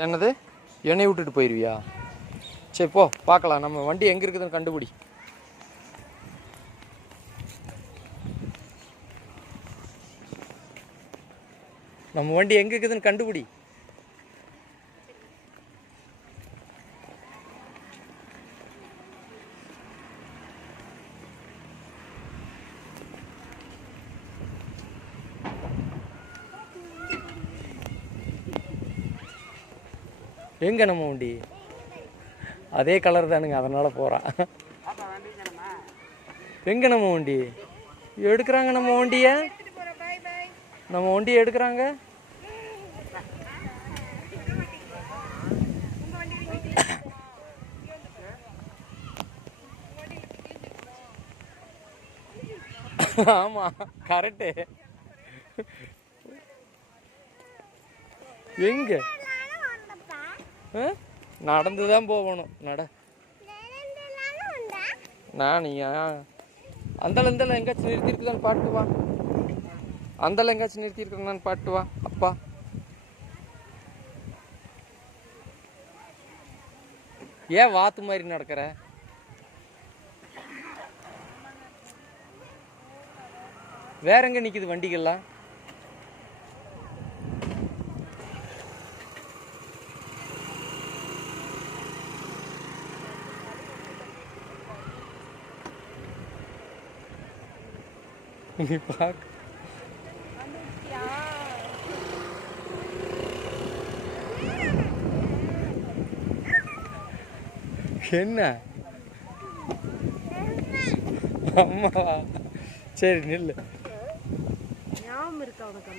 என்னது என்னை விட்டுட்டு போயிடுவியா? சரி போ பார்க்கலாம். நம்ம வண்டி எங்கே இருக்குதுன்னு கண்டுபிடி. நம்ம வண்டி எங்கே இருக்குதுன்னு கண்டுபிடி. எங்கே நம்ம வண்டி? அதே கலர் தானுங்க, அதனால் போகிறான். எங்கே நம்ம வண்டி எடுக்கிறாங்க? நம்ம வண்டியை எடுக்கிறாங்க. ஆமாம் கரெக்டு. எங்கே நடந்து தான் போகணும். நான் அந்தளம் எங்காச்சும் நிறுத்திருக்குதான்னு பாட்டு வா. அந்தளம் எங்காச்சும் நிறுத்திருக்கிறேன்னு பாட்டு வா. அப்பா ஏன் வாத்து மாதிரி நடக்கிற? வேற எங்க நிக்குது வண்டிகள்லாம்? நீ பாக்க என்ன அம்மா? சரி நில்லு. ஞாபகம் இருக்கா உனக்கு?